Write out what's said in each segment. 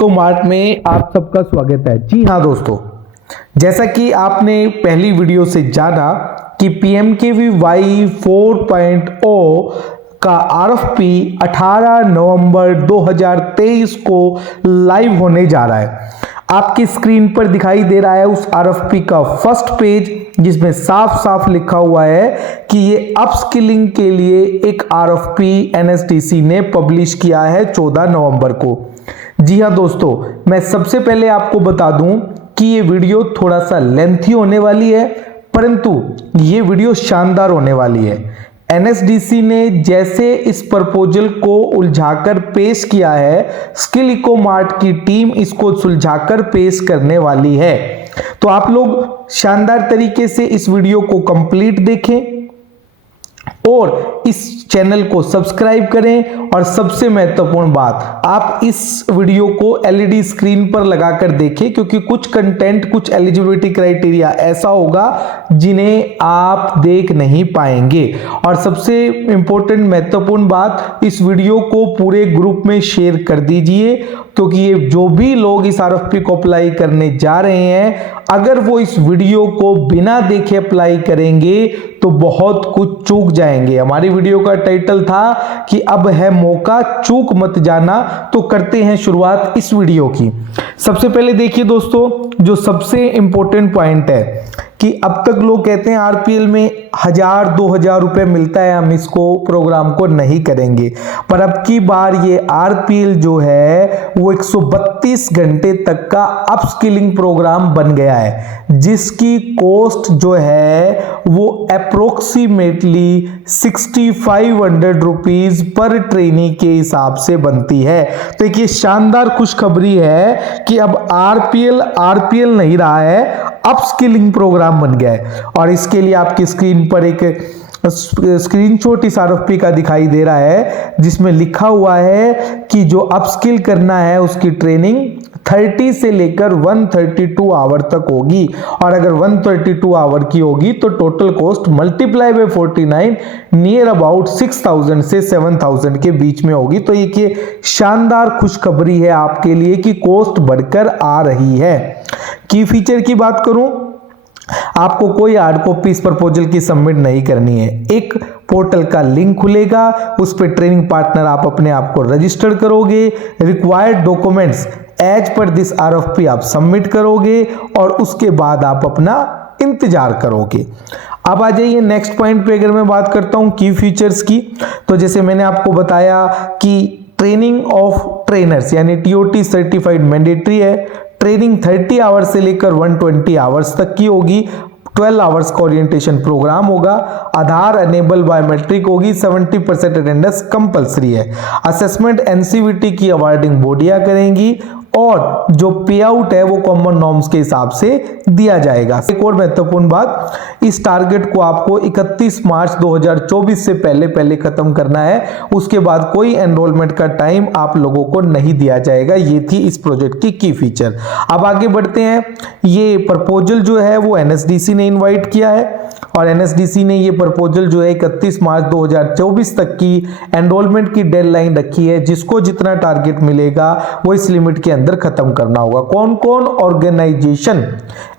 Eco mart में आप सबका स्वागत है। जी हाँ दोस्तों, जैसा कि आपने पहली वीडियो से जाना कि PMKVY 4.0 का RFP 18 नवंबर 2023 को लाइव होने जा रहा है। आपकी स्क्रीन पर दिखाई दे रहा है उस RFP का फर्स्ट पेज, जिसमें साफ साफ लिखा हुआ है कि ये अपस्किलिंग के लिए एक RFP NSDC ने पब्लिश किया है 14 नवंबर को। जी हाँ दोस्तों, मैं सबसे पहले आपको बता दूं कि ये वीडियो थोड़ा सा लेंथी होने वाली है, परंतु ये वीडियो शानदार होने वाली है। NSDC ने जैसे इस प्रपोजल को उलझाकर पेश किया है, स्किल इको मार्ट की टीम इसको सुलझाकर पेश करने वाली है। तो आप लोग शानदार तरीके से इस वीडियो को कंप्लीट देखें और इस चैनल को सब्सक्राइब करें। और सबसे महत्वपूर्ण बात, आप इस वीडियो को LED स्क्रीन पर लगाकर देखें, क्योंकि कुछ कंटेंट, कुछ एलिजिबिलिटी क्राइटेरिया ऐसा होगा जिन्हें आप देख नहीं पाएंगे। और सबसे इंपॉर्टेंट महत्वपूर्ण बात, इस वीडियो को पूरे ग्रुप में शेयर कर दीजिए, क्योंकि ये जो भी लोग इस RFP को अप्लाई करने जा रहे हैं, अगर वो इस वीडियो को बिना देखे अप्लाई करेंगे तो बहुत कुछ चूक जाएंगे। हमारी वीडियो का टाइटल था कि अब है मौका, चूक मत जाना। तो करते हैं शुरुआत इस वीडियो की। सबसे पहले देखिए दोस्तों, जो सबसे इंपॉर्टेंट पॉइंट है कि अब तक लोग कहते हैं RPL में 1000-2000 रुपए मिलता है, हम इसको प्रोग्राम को नहीं करेंगे। पर अब की बार ये RPL जो है वो 132 घंटे तक का अपस्किलिंग प्रोग्राम बन गया है, जिसकी कॉस्ट जो है वो अप्रोक्सीमेटली 6500 रुपीज पर ट्रेनी के हिसाब से बनती है। तो एक ये शानदार खुशखबरी है कि अब RPL नहीं रहा है, अपस्किलिंग प्रोग्राम बन गया है। और इसके लिए आपकी स्क्रीन पर एक स्क्रीनशॉट इस RFP का दिखाई दे रहा है, जिसमें लिखा हुआ है कि जो अपस्किल करना है उसकी ट्रेनिंग 30 से लेकर 132 आवर तक होगी। और अगर 132 आवर की होगी तो total cost multiply by 49 near about 6000 से 7000 के बीच में होगी। तो ये शानदार खुशखबरी है आपके लिए कि कॉस्ट बढ़कर आ रही है। की फीचर की बात करूं, आपको कोई हार्ड कॉपी इस प्रपोजल की सबमिट नहीं करनी है। एक पोर्टल का लिंक खुलेगा, उस पर ट्रेनिंग पार्टनर आप अपने आप को रजिस्टर करोगे, required documents as per this RFP आप सबमिट करोगे और उसके बाद आप अपना इंतजार करोगे। अब आ जाइए नेक्स्ट पॉइंट पे। अगर मैं बात करता हूं की फीचर्स की, तो जैसे मैंने आपको बताया कि ट्रेनिंग ऑफ ट्रेनर्स यानी TOT सर्टिफाइड मैंडेटरी है। ट्रेनिंग 30 आवर्स से लेकर 120 आवर्स तक की होगी। 12 आवर्स का ओरिएंटेशन प्रोग्राम होगा। आधार अनेबल बायोमेट्रिक होगी। 70% अटेंडेंस कंपलसरी है। असेसमेंट NCVT की अवार्डिंग बॉडियां करेंगी और जो पे आउट है वो कॉमन नॉर्म्स के हिसाब से दिया जाएगा। एक और महत्वपूर्ण बात, इस टारगेट को आपको 31 मार्च 2024 से पहले खत्म करना है। उसके बाद कोई एनरोलमेंट का टाइम आप लोगों को नहीं दिया जाएगा। ये थी इस प्रोजेक्ट की फीचर। अब आगे बढ़ते हैं। ये प्रपोजल जो है वो NSDC ने इनवाइट किया है और NSDC ने ये प्रपोजल जो है 31 मार्च 2024 तक की एनरोलमेंट की डेडलाइन रखी है। जिसको जितना टारगेट मिलेगा वो इस लिमिट के अंदर खत्म करना होगा। कौन कौन ऑर्गेनाइजेशन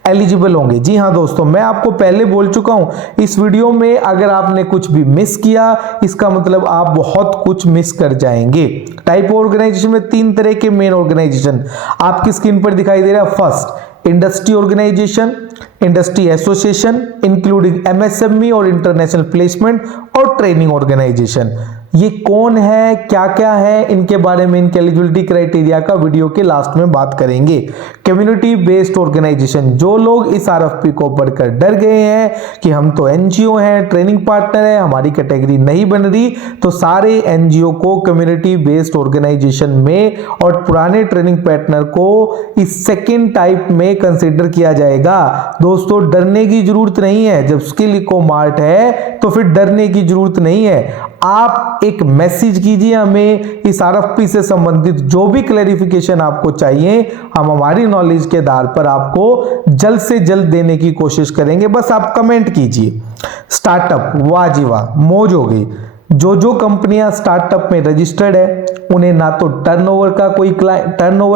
एलिजिबल होंगे? जी हाँ दोस्तों, मैं आपको पहले बोल चुका हूं इस वीडियो में, अगर आपने कुछ भी मिस किया इसका मतलब आप बहुत कुछ मिस कर जाएंगे। टाइप ऑर्गेनाइजेशन में 3 तरह के मेन ऑर्गेनाइजेशन आपकी स्क्रीन पर दिखाई दे रहा है। First, industry organization, industry association including MSME और इंटरनेशनल प्लेसमेंट और ट्रेनिंग ऑर्गेनाइजेशन। ये कौन है, क्या क्या है, इनके बारे में, इनके एलिजिबिलिटी क्राइटेरिया का वीडियो के लास्ट में बात करेंगे। कम्युनिटी बेस्ड ऑर्गेनाइजेशन, जो लोग इस RFP को पढ़कर डर गए हैं कि हम तो NGO हैं, ट्रेनिंग पार्टनर है, हमारी कैटेगरी नहीं बन रही, तो सारे NGO को कम्युनिटी बेस्ड ऑर्गेनाइजेशन में और पुराने ट्रेनिंग पार्टनर को इस सेकेंड टाइप में कंसिडर किया जाएगा। दोस्तों, डरने की जरूरत नहीं है। जब स्किल इको मार्ट है तो फिर डरने की जरूरत नहीं है। आप एक मैसेज कीजिए हमें, इस RFP से संबंधित जो भी क्लैरिफिकेशन आपको चाहिए हम हमारी नॉलेज के आधार पर आपको जल्द से जल्द देने की कोशिश करेंगे। बस आप कमेंट कीजिए। स्टार्टअप, वाह जी वाह, मौज हो गई। जो जो कंपनियां स्टार्टअप में रजिस्टर्ड है उन्हें ना तो टर्नओवर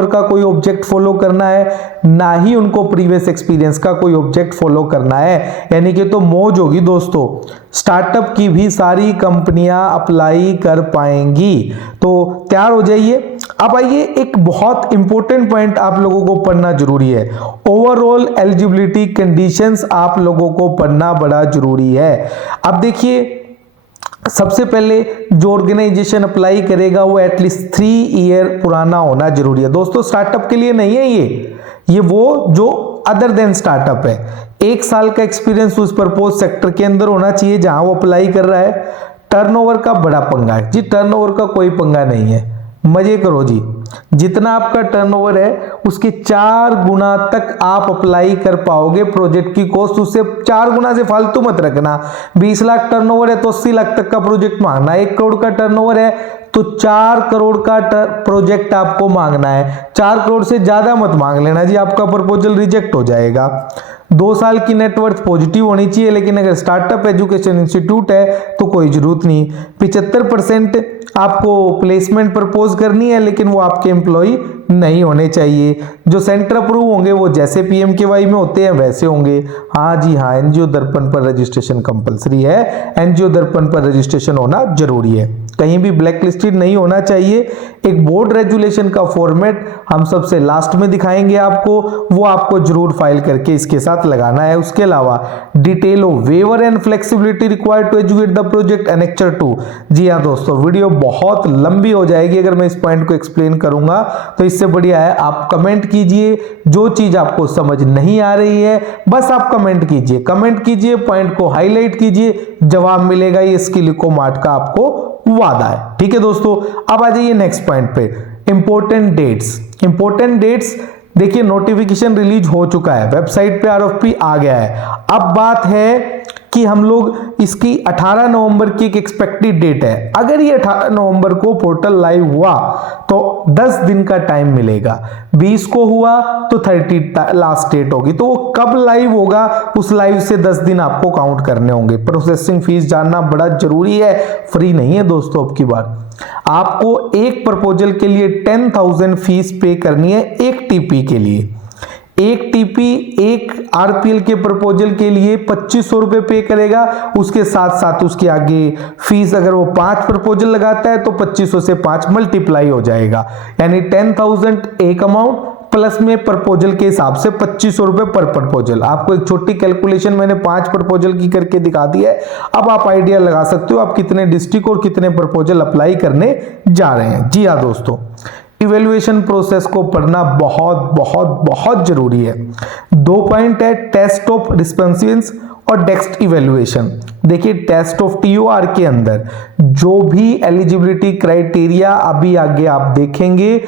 का कोई ऑब्जेक्ट फॉलो करना है, ना ही उनको प्रीवियस एक्सपीरियंस का कोई ऑब्जेक्ट फॉलो करना है। यानी कि तो मौज होगी दोस्तों, स्टार्टअप की भी सारी कंपनियां अप्लाई कर पाएंगी। तो तैयार हो जाइए। अब आइए, एक बहुत इंपॉर्टेंट पॉइंट आप लोगों को पढ़ना जरूरी है। ओवरऑल एलिजिबिलिटी कंडीशंस आप लोगों को पढ़ना बड़ा जरूरी है। अब देखिए, सबसे पहले जो ऑर्गेनाइजेशन अप्लाई करेगा वो एटलीस्ट 3 ईयर पुराना होना जरूरी है। दोस्तों स्टार्टअप के लिए नहीं है ये वो जो अदर देन स्टार्टअप है। 1 साल का एक्सपीरियंस उस प्रपोज सेक्टर के अंदर होना चाहिए जहां वो अप्लाई कर रहा है। टर्नओवर का बड़ा पंगा है जी, टर्नओवर का कोई पंगा नहीं है, मजे करो जी। जितना आपका टर्नओवर है उसके 4 गुना तक आप अप्लाई कर पाओगे प्रोजेक्ट की कॉस्ट। उससे 4 गुना से फालतू मत रखना। 20 लाख टर्नओवर है तो 80 लाख तक का प्रोजेक्ट मांगना। 1 करोड़ का टर्नओवर है तो 4 करोड़ का प्रोजेक्ट आपको मांगना है। 4 करोड़ से ज्यादा मत मांग लेना जी, आपका प्रपोजल रिजेक्ट हो जाएगा। 2 साल की नेटवर्थ पॉजिटिव होनी चाहिए, लेकिन अगर स्टार्टअप एजुकेशन इंस्टीट्यूट है तो कोई जरूरत नहीं। 75% आपको प्लेसमेंट प्रपोज करनी है, लेकिन वो आपके एम्प्लॉय नहीं होने चाहिए। जो सेंटर अप्रूव होंगे वो जैसे पीएमकेवाई में होते हैं वैसे होंगे। हाँ जी हाँ, एनजीओ दर्पण पर रजिस्ट्रेशन कंपलसरी है, एनजीओ दर्पण पर रजिस्ट्रेशन होना जरूरी है, कहीं भी ब्लैक लिस्टेड नहीं होना चाहिए। एक बोर्ड रेजुलेशन का फॉर्मेट हम सबसे लास्ट में दिखाएंगे आपको, वो आपको जरूर फाइल करके इसके साथ लगाना है। उसके अलावा detail of waiver and flexibility required to educate the project annexure 2। जी हाँ दोस्तों, वीडियो बहुत लंबी हो जाएगी अगर मैं इस पॉइंट को एक्सप्लेन करूंगा, तो इससे बढ़िया है आप कमेंट कीजिए। जो चीज आपको समझ नहीं आ रही है बस आप कमेंट कीजिए, पॉइंट को हाईलाइट कीजिए, जवाब मिलेगा। ये स्किल को मार्ट का आपको वादा है। ठीक है दोस्तों, अब आ जाइए नेक्स्ट पॉइंट पे, इंपॉर्टेंट डेट्स। देखिए नोटिफिकेशन रिलीज हो चुका है, वेबसाइट पे आरएफपी आ गया है। अब बात है कि हम लोग इसकी 18 नवंबर की एक एक्सपेक्टेड डेट है। अगर ये 18 नवंबर को पोर्टल लाइव हुआ तो 10 दिन का टाइम मिलेगा। 20 को हुआ तो 30 लास्ट डेट होगी। तो वो कब लाइव होगा, उस लाइव से 10 दिन आपको काउंट करने होंगे। प्रोसेसिंग फीस जानना बड़ा जरूरी है, फ्री नहीं है दोस्तों। अब की बार आपको एक प्रपोजल के लिए 10,000 फीस पे करनी है, एक टीपी के लिए। एक टीपी एक आरपीएल के प्रपोजल के लिए 2500 रुपए पे करेगा। उसके साथ साथ उसके आगे फीस, अगर वो 5 प्रपोजल लगाता है तो 2500 से 5 मल्टीप्लाई हो जाएगा, यानी 10,000 एक अमाउंट प्लस में प्रपोजल के हिसाब से 2500 रुपए पर प्रपोजल। आपको एक छोटी कैलकुलेशन मैंने 5 प्रपोजल की करके दिखा दी है। अब आप आइडिया लगा सकते हो आप कितने डिस्ट्रिक्ट और कितने प्रपोजल अप्लाई करने जा रहे हैं। जी हाँ दोस्तों, इवैल्यूएशन प्रोसेस को पढ़ना बहुत बहुत बहुत जरूरी है। 2 पॉइंट है, टेस्ट ऑफ रिस्पॉन्सिवेंस और डेक्स्ट इवैल्यूएशन। देखिए टेस्ट ऑफ टीओआर के अंदर जो भी एलिजिबिलिटी क्राइटेरिया अभी आगे आप देखेंगे,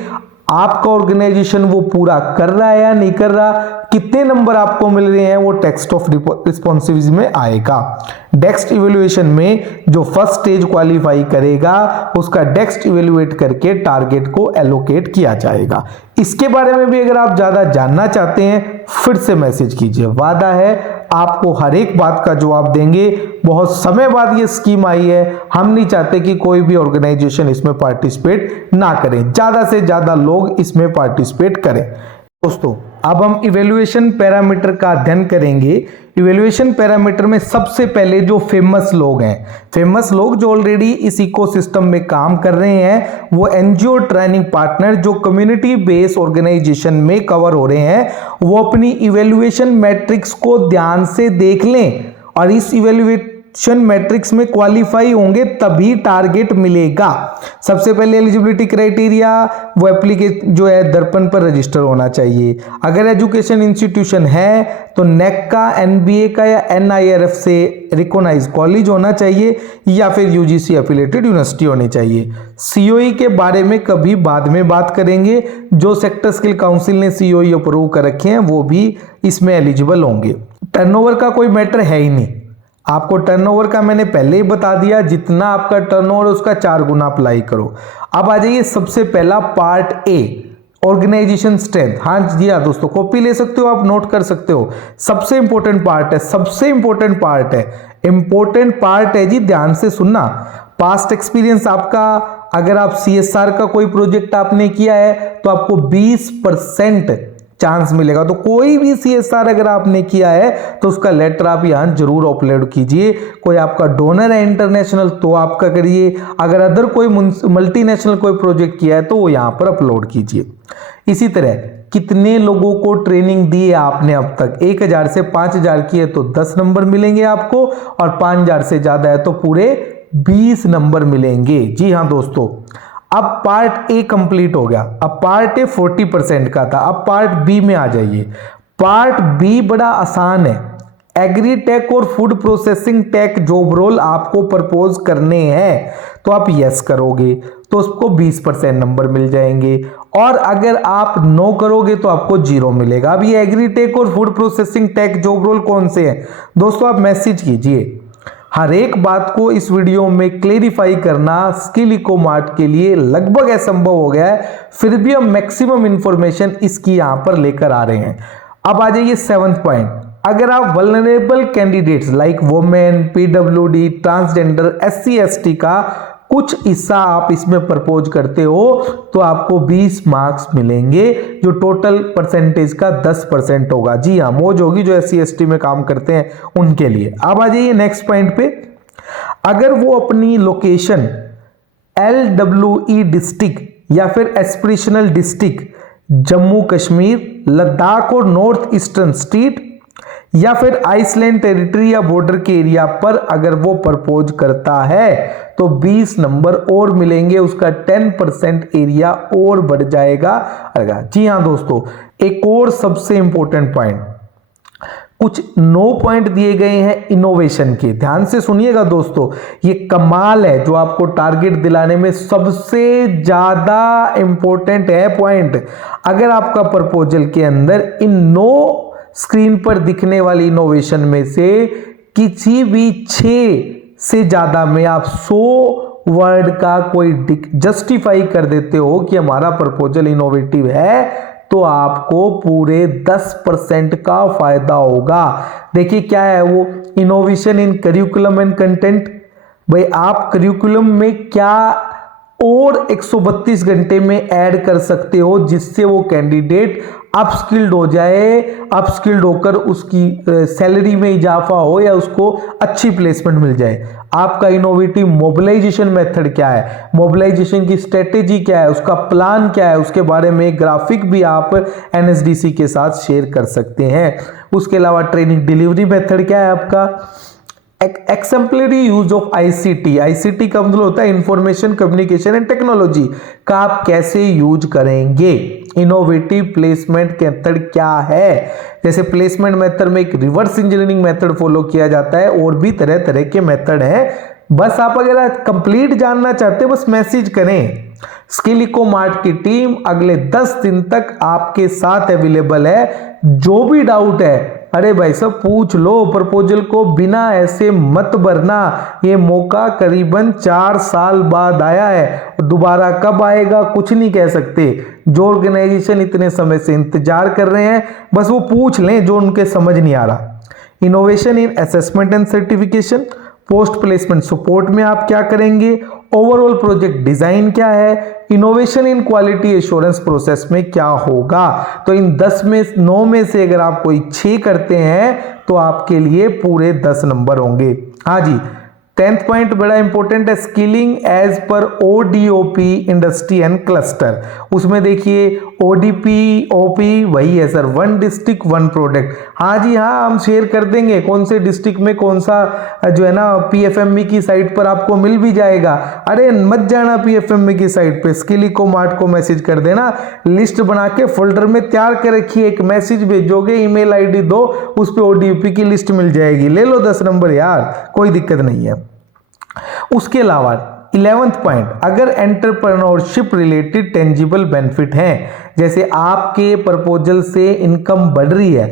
आपका ऑर्गेनाइजेशन वो पूरा कर रहा है या नहीं कर रहा, कितने नंबर आपको मिल रहे हैं, वो टेक्स्ट ऑफ रिस्पॉन्सिविटी में आएगा। डेक्स्ट इवैल्यूएशन में जो फर्स्ट स्टेज क्वालिफाई करेगा उसका डेक्स्ट इवैल्यूएट करके टारगेट को एलोकेट किया जाएगा। इसके बारे में भी अगर आप ज्यादा जानना चाहते हैं फिर से मैसेज कीजिए, वादा है आपको हर एक बात का जवाब देंगे। बहुत समय बाद ये स्कीम आई है, हम नहीं चाहते कि कोई भी ऑर्गेनाइजेशन इसमें पार्टिसिपेट ना करें, ज्यादा से ज्यादा लोग इसमें पार्टिसिपेट करें। दोस्तों अब हम इवैल्यूएशन पैरामीटर का अध्ययन करेंगे। इवैल्यूएशन पैरामीटर में सबसे पहले जो फेमस लोग हैं, फेमस लोग जो ऑलरेडी इस इकोसिस्टम में काम कर रहे हैं, वो एनजीओ ट्रेनिंग पार्टनर जो कम्युनिटी बेस्ड ऑर्गेनाइजेशन में कवर हो रहे हैं, वो अपनी इवैल्यूएशन मैट्रिक्स को ध्यान से देख लें और इस इवैल्यूएशन मैट्रिक्स में क्वालिफाई होंगे तभी टारगेट मिलेगा। सबसे पहले एलिजिबिलिटी क्राइटेरिया, वो एप्लीकेशन जो है दर्पण पर रजिस्टर होना चाहिए। अगर एजुकेशन इंस्टीट्यूशन है तो नेक का, एनबीए का या एनआईआरएफ से रिकॉग्नाइज कॉलेज होना चाहिए या फिर यूजीसी एफिलिएटेड यूनिवर्सिटी होनी चाहिए। सीओई के बारे में कभी बाद में बात करेंगे, जो सेक्टर स्किल काउंसिल ने सीओई अप्रूव कर रखे हैं वो भी इसमें एलिजिबल होंगे। टर्नओवर का कोई मैटर है ही नहीं, आपको टर्नओवर का मैंने पहले ही बता दिया, जितना आपका टर्नओवर उसका 4 गुना अप्लाई करो। अब आ जाइए सबसे पहला पार्ट ए, ऑर्गेनाइजेशन स्ट्रेंथ। हाँ जी हाँ दोस्तों, कॉपी ले सकते हो आप, नोट कर सकते हो। सबसे इंपॉर्टेंट पार्ट है, सबसे इंपॉर्टेंट पार्ट है, इंपॉर्टेंट पार्ट है जी, ध्यान से सुनना। पास्ट एक्सपीरियंस आपका, अगर आप CSR का कोई प्रोजेक्ट आपने किया है तो आपको 20% चांस मिलेगा। तो कोई भी CSR अगर आपने किया है तो उसका लेटर आप यहां जरूर अपलोड कीजिए। कोई आपका डोनर है इंटरनेशनल तो आपका करिए, अगर अदर कोई मल्टीनेशनल कोई प्रोजेक्ट किया है तो वो यहां पर अपलोड कीजिए। इसी तरह कितने लोगों को ट्रेनिंग दी है आपने अब तक, 1000 से 5000 की है तो 10 नंबर मिलेंगे आपको, और 5000 से ज्यादा है तो पूरे 20 नंबर मिलेंगे। जी हाँ दोस्तों, अब पार्ट ए कंप्लीट हो गया। अब पार्ट ए 40% का था, अब पार्ट बी में आ जाइए। पार्ट बी बड़ा आसान है। एग्री टेक और food processing tech job role आपको प्रपोज करने हैं, तो आप यस करोगे तो उसको 20% नंबर मिल जाएंगे, और अगर आप नो करोगे तो आपको 0 मिलेगा। अब ये एग्री टेक और food processing tech job role कौन से हैं दोस्तों, आप मैसेज कीजिए। हर एक बात को इस वीडियो में क्लेरिफाई करना स्किल इको मार्ट के लिए लगभग असंभव हो गया है, फिर भी हम मैक्सिमम इंफॉर्मेशन इसकी यहां पर लेकर आ रहे हैं। अब आ जाइए 7th पॉइंट। अगर आप vulnerable candidates like women, PWD, transgender, SC ST का कुछ हिस्सा आप इसमें प्रपोज करते हो तो आपको 20 मार्क्स मिलेंगे, जो टोटल परसेंटेज का 10% होगा। जी हाँ, मौज होगी जो SC ST में काम करते हैं उनके लिए। अब आ जाइए नेक्स्ट पॉइंट पे। अगर वो अपनी लोकेशन LWE डिस्ट्रिक्ट या फिर एस्पिरेशनल डिस्ट्रिक्ट जम्मू कश्मीर, लद्दाख और नॉर्थ ईस्टर्न स्टेट या फिर आइसलैंड टेरिटरी या बॉर्डर के एरिया पर अगर वो प्रपोज करता है तो 20 नंबर और मिलेंगे, उसका 10% एरिया और बढ़ जाएगा। जी हाँ दोस्तों, एक और सबसे इंपॉर्टेंट पॉइंट, कुछ 9 पॉइंट दिए गए हैं इनोवेशन के, ध्यान से सुनिएगा दोस्तों, ये कमाल है जो आपको टारगेट दिलाने में सबसे ज्यादा इंपॉर्टेंट है पॉइंट। अगर आपका प्रपोजल के अंदर इन 9 स्क्रीन पर दिखने वाली इनोवेशन में से किसी भी 6 से ज्यादा में आप 100 वर्ड का कोई जस्टिफाई कर देते हो कि हमारा प्रपोजल इनोवेटिव है, तो आपको पूरे 10% का फायदा होगा। देखिए क्या है वो, innovation in curriculum and content. भाई आप करिकुलम में क्या और 132 घंटे में ऐड कर सकते हो जिससे वो कैंडिडेट अपस्किल्ड हो जाए, अपस्किल्ड होकर उसकी सैलरी में इजाफा हो या उसको अच्छी प्लेसमेंट मिल जाए। आपका इनोवेटिव मोबिलाइजेशन मेथड क्या है, मोबिलाइजेशन की स्ट्रेटेजी क्या है, उसका प्लान क्या है, उसके बारे में एक ग्राफिक भी आप NSDC के साथ शेयर कर सकते हैं। उसके अलावा ट्रेनिंग डिलीवरी मेथड क्या है आपका, एक्सेम्पलरी यूज ऑफ ICT का मतलब होता है इंफॉर्मेशन कम्युनिकेशन एंड टेक्नोलॉजी का आप कैसे यूज करेंगे। इनोवेटिव प्लेसमेंट मेथड क्या है, जैसे प्लेसमेंट मेथड में एक रिवर्स इंजीनियरिंग मेथड फॉलो किया जाता है, और भी तरह तरह के मेथड हैं। बस आप अगर कंप्लीट जानना चाहते हैं बस मैसेज करें। स्किल इको मार्ट की टीम अगले 10 दिन तक आपके साथ अवेलेबल है। जो भी डाउट है अरे भाई सब पूछ लो, प्रपोजल को बिना ऐसे मत भरना। ये मौका करीबन 4 साल बाद आया है, दोबारा कब आएगा कुछ नहीं कह सकते। जो ऑर्गेनाइजेशन इतने समय से इंतजार कर रहे हैं बस वो पूछ लें जो उनके समझ नहीं आ रहा। Innovation in assessment and certification, post placement support में आप क्या करेंगे, ओवरऑल प्रोजेक्ट डिजाइन क्या है, innovation in quality assurance process में क्या होगा। तो इन 10 में 9 में से अगर आप कोई 6 करते हैं तो आपके लिए पूरे 10 नंबर होंगे। हाँ जी, 10th पॉइंट बड़ा इंपॉर्टेंट है, skilling as per ODOP industry and cluster. उसमें देखिए ODP OP वही है सर, 1 डिस्ट्रिक्ट 1 प्रोडक्ट। हाँ जी हाँ, हम शेयर कर देंगे कौन से डिस्ट्रिक्ट में कौन सा जो है ना PFME की साइट पर आपको मिल भी जाएगा। अरे मत जाना PFME की साइट पे, स्किल इको मार्ट को मैसेज कर देना, लिस्ट बना के फोल्डर में तैयार कर रखिए, एक मैसेज भेजोगे, ईमेल ID दो, उस पे ODP की लिस्ट मिल जाएगी, ले लो 10 नंबर यार, कोई दिक्कत नहीं है। उसके अलावा 11th पॉइंट, अगर एंटरप्रेन्योरशिप रिलेटेड टेंजिबल बेनिफिट हैं, जैसे आपके प्रपोजल से इनकम बढ़ रही है,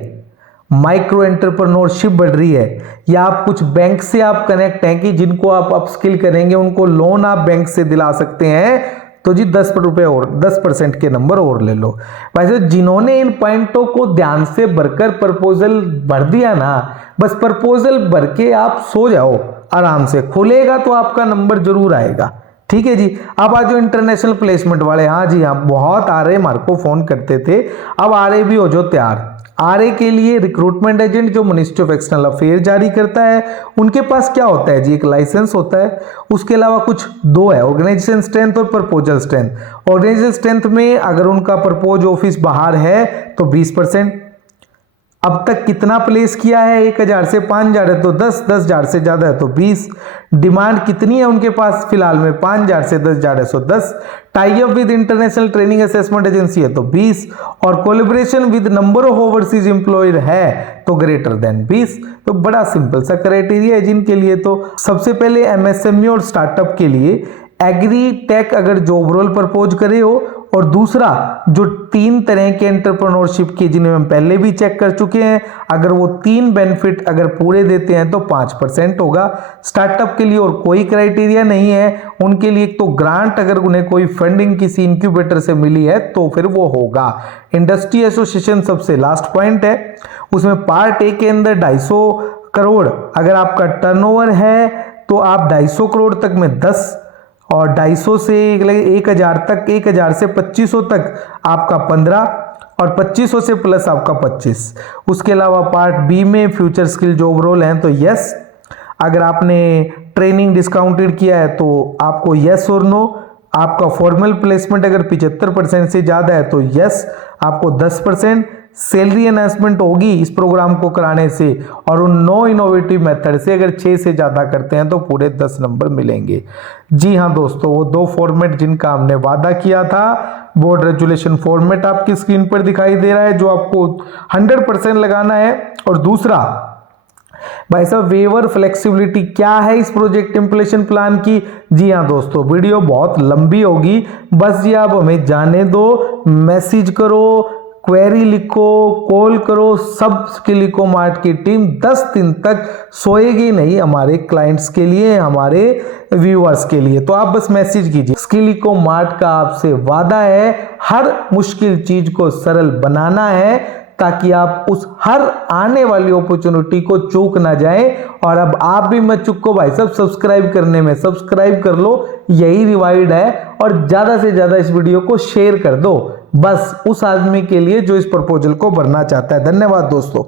माइक्रो एंटरप्रेन्योरशिप बढ़ रही है, या आप कुछ बैंक से आप कनेक्ट हैं कि जिनको आप अपस्किल करेंगे उनको लोन आप बैंक से दिला सकते हैं, तो जी 10 रुपए और 10% के नंबर और ले लो। वैसे जिन्होंने इन पॉइंटों को ध्यान से भरकर प्रपोजल भर दिया ना, बस प्रपोजल भर के आप सो जाओ, आराम से खुलेगा तो आपका नंबर जरूर आएगा। ठीक है जी। अब आज जो इंटरनेशनल प्लेसमेंट वाले, हाँ जी हाँ, बहुत आ रहे मार्क को फोन करते थे, अब आ रहे भी हो जो तैयार। आरए के लिए रिक्रूटमेंट एजेंट जो मिनिस्ट्री ऑफ एक्सटर्नल अफेयर जारी करता है, उनके पास क्या होता है जी, एक लाइसेंस होता है, उसके अलावा कुछ दो है, ऑर्गेनाइजेशन स्ट्रेंथ और प्रपोजल स्ट्रेंथ। ऑर्गेनाइजेशन स्ट्रेंथ में अगर उनका प्रपोज ऑफिस बाहर है तो 20%, अब तक कितना प्लेस किया है 1000 से 5000 है तो 10, 10,000 से ज्यादा है तो 20, डिमांड कितनी है उनके पास फिलहाल में 5000 से 10,000 है तो 10, tie up with international training assessment agency है तो 20, और collaboration with number of overseas employer है तो ग्रेटर देन 20। तो बड़ा सिंपल सा क्राइटेरिया है जिनके लिए। तो सबसे पहले एमएसएमई और स्टार्टअप के लिए एग्री टेक अगर जॉब रोल प्रपोज करे हो, और दूसरा जो 3 तरह के एंटरप्रेन्योरशिप के जिन्हें हम पहले भी चेक कर चुके हैं, अगर वो 3 बेनिफिट अगर पूरे देते हैं तो 5% होगा। स्टार्टअप के लिए और कोई क्राइटेरिया नहीं है, उनके लिए एक तो ग्रांट अगर उन्हें कोई फंडिंग किसी इंक्यूबेटर से मिली है तो फिर वो होगा। इंडस्ट्री एसोसिएशन सबसे लास्ट पॉइंट है, उसमें पार्ट ए के अंदर 250 करोड़ अगर आपका टर्नओवर है तो आप 250 करोड़ तक में 10, और 250 से 1000 तक, 1000 से 2500 तक आपका 15, और 2500 से प्लस आपका 25। उसके अलावा पार्ट बी में फ्यूचर स्किल जॉब रोल हैं तो यस, अगर आपने ट्रेनिंग डिस्काउंटेड किया है तो आपको यस और नो, आपका फॉर्मल प्लेसमेंट अगर 75% से ज्यादा है तो यस आपको 10%, सैलरी एनहांसमेंट होगी इस प्रोग्राम को कराने से, और उन 9 इनोवेटिव मेथड से अगर 6 से ज्यादा करते हैं तो पूरे 10 नंबर मिलेंगे। जी हाँ दोस्तों, वो 2 फॉर्मेट जिनका हमने वादा किया था, बोर्ड रेजुलेशन फॉर्मेट आपकी स्क्रीन पर दिखाई दे रहा है जो आपको 100% लगाना है, और दूसरा भाई साहब वेवर फ्लेक्सिबिलिटी क्या है इस प्रोजेक्ट इंप्लीमेंटेशन प्लान की। जी हाँ दोस्तों, वीडियो बहुत लंबी होगी, बस जी आप हमें जाने दो, मैसेज करो, क्वेरी लिखो, कॉल करो, सब स्किलिको मार्ट की टीम 10 दिन तक सोएगी नहीं हमारे क्लाइंट्स के लिए, हमारे व्यूअर्स के लिए। तो आप बस मैसेज कीजिए। स्किलिको मार्ट का आपसे वादा है हर मुश्किल चीज को सरल बनाना है, ताकि आप उस हर आने वाली अपॉर्चुनिटी को चूक ना जाएं। और अब आप भी मत चूको भाई साहब सब्सक्राइब करने में, सब्सक्राइब कर लो, यही रिवाइड है, और ज्यादा से ज्यादा इस वीडियो को शेयर कर दो, बस उस आदमी के लिए जो इस प्रपोजल को भरना चाहता है। धन्यवाद दोस्तों।